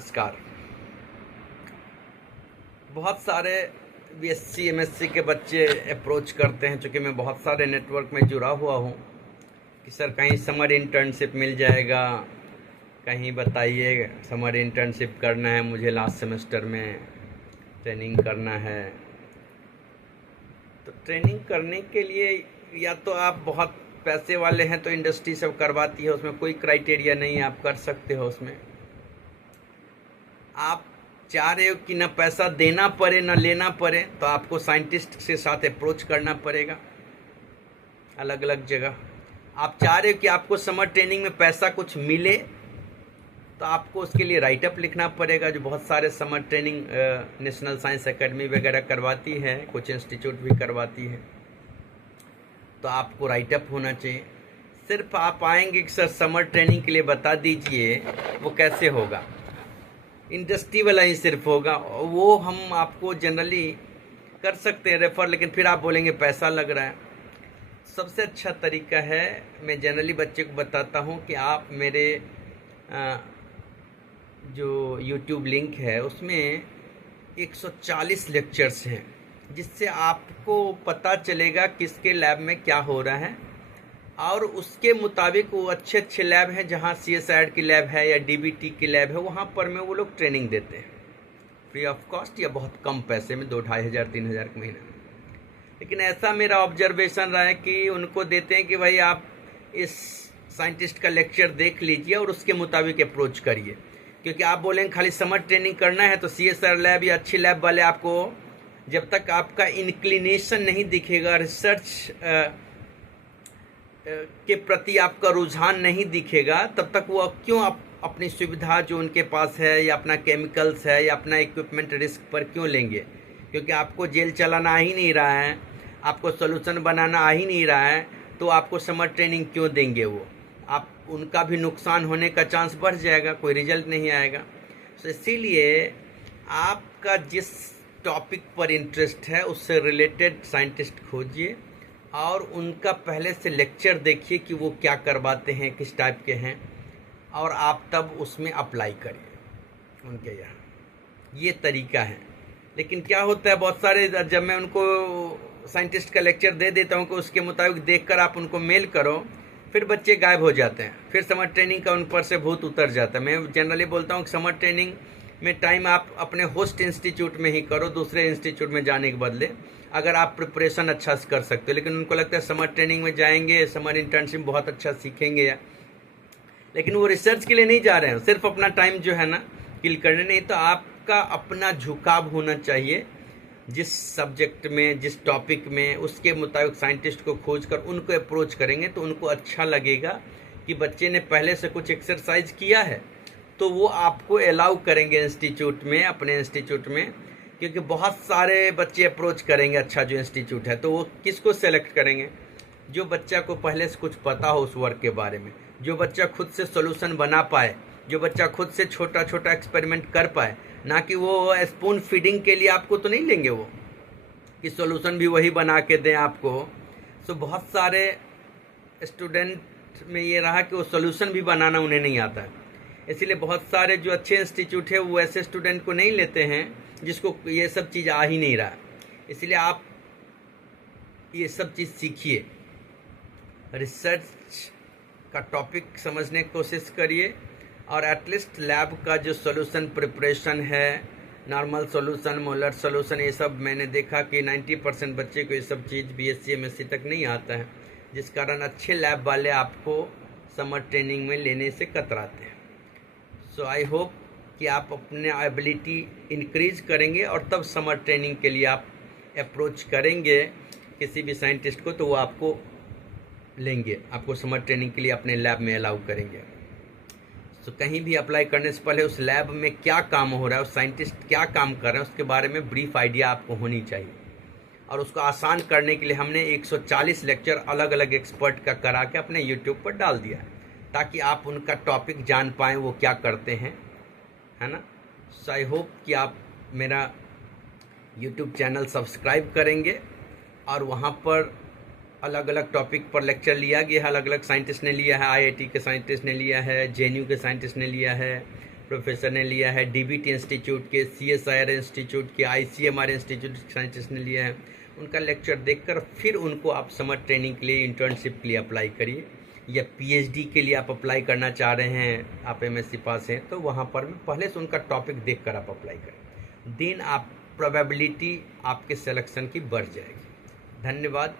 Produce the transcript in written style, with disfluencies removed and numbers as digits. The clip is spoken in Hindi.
नमस्कार। बहुत सारे बीएससी एमएससी के बच्चे अप्रोच करते हैं, चूँकि मैं बहुत सारे नेटवर्क में जुड़ा हुआ हूँ कि सर कहीं समर इंटर्नशिप मिल जाएगा, कहीं बताइए समर इंटर्नशिप करना है मुझे, लास्ट सेमेस्टर में ट्रेनिंग करना है। तो ट्रेनिंग करने के लिए या तो आप बहुत पैसे वाले हैं तो इंडस्ट्री सब करवाती है, उसमें कोई क्राइटेरिया नहीं है, आप कर सकते हो। उसमें आप चाह रहे हो कि ना पैसा देना पड़े ना लेना पड़े, तो आपको साइंटिस्ट के साथ अप्रोच करना पड़ेगा अलग अलग जगह। आप चाह रहे हो कि आपको समर ट्रेनिंग में पैसा कुछ मिले, तो आपको उसके लिए राइट अप लिखना पड़ेगा, जो बहुत सारे summer training national science academy वगैरह करवाती है, कुछ इंस्टीट्यूट भी करवाती है। तो आपको राइट अप होना चाहिए। सिर्फ आप आएंगे कि सर समर ट्रेनिंग के लिए बता दीजिए, वो कैसे होगा? इंडस्ट्री वाला ही सिर्फ होगा, वो हम आपको जनरली कर सकते हैं रेफ़र, लेकिन फिर आप बोलेंगे पैसा लग रहा है। सबसे अच्छा तरीका है, मैं जनरली बच्चे को बताता हूँ कि आप मेरे जो यूट्यूब लिंक है उसमें 140 लेक्चर्स हैं, जिससे आपको पता चलेगा किसके लैब में क्या हो रहा है, और उसके मुताबिक वो अच्छे अच्छे लैब हैं जहाँ CSIR की लैब है या DBT की लैब है, वहाँ पर में वो लोग ट्रेनिंग देते हैं फ्री ऑफ कॉस्ट या बहुत कम पैसे में, 2-2,500-3,000 का महीना। लेकिन ऐसा मेरा ऑब्जर्वेशन रहा है कि उनको देते हैं कि भाई आप इस साइंटिस्ट का लेक्चर देख लीजिए और उसके मुताबिक अप्रोच करिए, क्योंकि आप बोलेंगे खाली समर ट्रेनिंग करना है तो CSIR लैब या अच्छी लैब वाले आपको, जब तक आपका इंक्लिनेशन नहीं दिखेगा, रिसर्च के प्रति आपका रुझान नहीं दिखेगा, तब तक वो क्यों अपनी सुविधा जो उनके पास है या अपना केमिकल्स है या अपना इक्विपमेंट रिस्क पर क्यों लेंगे? क्योंकि आपको जेल चलाना आ ही नहीं रहा है, आपको सोल्यूशन बनाना आ ही नहीं रहा है, तो आपको समर ट्रेनिंग क्यों देंगे? वो आप उनका भी नुकसान होने का चांस बढ़ जाएगा, कोई रिजल्ट नहीं आएगा। तो इसीलिए आपका जिस टॉपिक पर इंटरेस्ट है उससे रिलेटेड साइंटिस्ट खोजिए और उनका पहले से लेक्चर देखिए कि वो क्या करवाते हैं, किस टाइप के हैं, और आप तब उसमें अप्लाई करिए उनके यहाँ। ये तरीका है। लेकिन क्या होता है, बहुत सारे जब मैं उनको साइंटिस्ट का लेक्चर दे देता हूँ कि उसके मुताबिक देखकर आप उनको मेल करो, फिर बच्चे गायब हो जाते हैं, फिर समर ट्रेनिंग का उन पर से भूत उतर जाता है। मैं जनरली बोलता हूँ कि समर ट्रेनिंग में टाइम आप अपने होस्ट इंस्टीट्यूट में ही करो, दूसरे इंस्टीट्यूट में जाने के बदले, अगर आप प्रिपरेशन अच्छा से कर सकते हो। लेकिन उनको लगता है समर ट्रेनिंग में जाएंगे, समर इंटर्नशिप बहुत अच्छा सीखेंगे, या लेकिन वो रिसर्च के लिए नहीं जा रहे हैं, सिर्फ अपना टाइम जो है ना किल करने। नहीं तो आपका अपना झुकाव होना चाहिए, जिस सब्जेक्ट में, जिस टॉपिक में, उसके मुताबिक साइंटिस्ट को खोज कर उनको अप्रोच करेंगे तो उनको अच्छा लगेगा कि बच्चे ने पहले से कुछ एक्सरसाइज किया है, तो वो आपको अलाउ करेंगे इंस्टीट्यूट में, अपने इंस्टीट्यूट में। क्योंकि बहुत सारे बच्चे अप्रोच करेंगे अच्छा जो इंस्टीट्यूट है, तो वो किसको सेलेक्ट करेंगे? जो बच्चा को पहले से कुछ पता हो उस वर्क के बारे में, जो बच्चा खुद से सोल्यूशन बना पाए, जो बच्चा खुद से छोटा छोटा एक्सपेरिमेंट कर पाए। ना कि वो स्पून फीडिंग के लिए आपको तो नहीं लेंगे वो, कि सोल्यूशन भी वही बना के दें आपको। सो बहुत सारे स्टूडेंट में ये रहा कि वो सोल्यूशन भी बनाना उन्हें नहीं आता है, इसीलिए बहुत सारे जो अच्छे इंस्टीट्यूट है वो ऐसे स्टूडेंट को नहीं लेते हैं जिसको ये सब चीज़ आ ही नहीं रहा। इसलिए आप ये सब चीज़ सीखिए, रिसर्च का टॉपिक समझने की कोशिश करिए, और एटलीस्ट लैब का जो सॉल्यूशन प्रिपरेशन है, नॉर्मल सॉल्यूशन, मोलर सॉल्यूशन, ये सब मैंने देखा कि 90% बच्चे को ये सब चीज़ BSc MSc तक नहीं आता है, जिस कारण अच्छे लैब वाले आपको समर ट्रेनिंग में लेने से कतराते हैं। सो आई होप कि आप अपने एबिलिटी इंक्रीज करेंगे और तब समर ट्रेनिंग के लिए आप अप्रोच करेंगे किसी भी साइंटिस्ट को, तो वो आपको लेंगे, आपको समर ट्रेनिंग के लिए अपने लैब में अलाउ करेंगे। तो कहीं भी अप्लाई करने से पहले उस लैब में क्या काम हो रहा है, उस साइंटिस्ट क्या काम कर रहे हैं, उसके बारे में ब्रीफ आइडिया आपको होनी चाहिए। और उसको आसान करने के लिए हमने 140 लेक्चर अलग अलग एक्सपर्ट का करा के अपने यूट्यूब पर डाल दिया है, ताकि आप उनका टॉपिक जान पाएँ वो क्या करते हैं, है ना। सो आई होप कि आप मेरा यूट्यूब चैनल सब्सक्राइब करेंगे, और वहाँ पर अलग अलग टॉपिक पर लेक्चर लिया गया है, अलग अलग साइंटिस्ट ने लिया है, IIT के साइंटिस्ट ने लिया है, JNU के साइंटिस्ट ने लिया है, प्रोफेसर ने लिया है, डीबीटी इंस्टीट्यूट के, CSIR इंस्टीट्यूट के, ICMR इंस्टीट्यूट साइंटिस्ट ने लिया है, उनका लेक्चर देखकर फिर उनको आप समर ट्रेनिंग के लिए, इंटर्नशिप के लिए अप्लाई करिए। या PhD के लिए आप अप्लाई करना चाह रहे हैं, आप MSc पास हैं, तो वहाँ पर भी पहले से उनका टॉपिक देखकर आप अप्लाई करें, देन आप प्रोबेबिलिटी आपके सिलेक्शन की बढ़ जाएगी। धन्यवाद।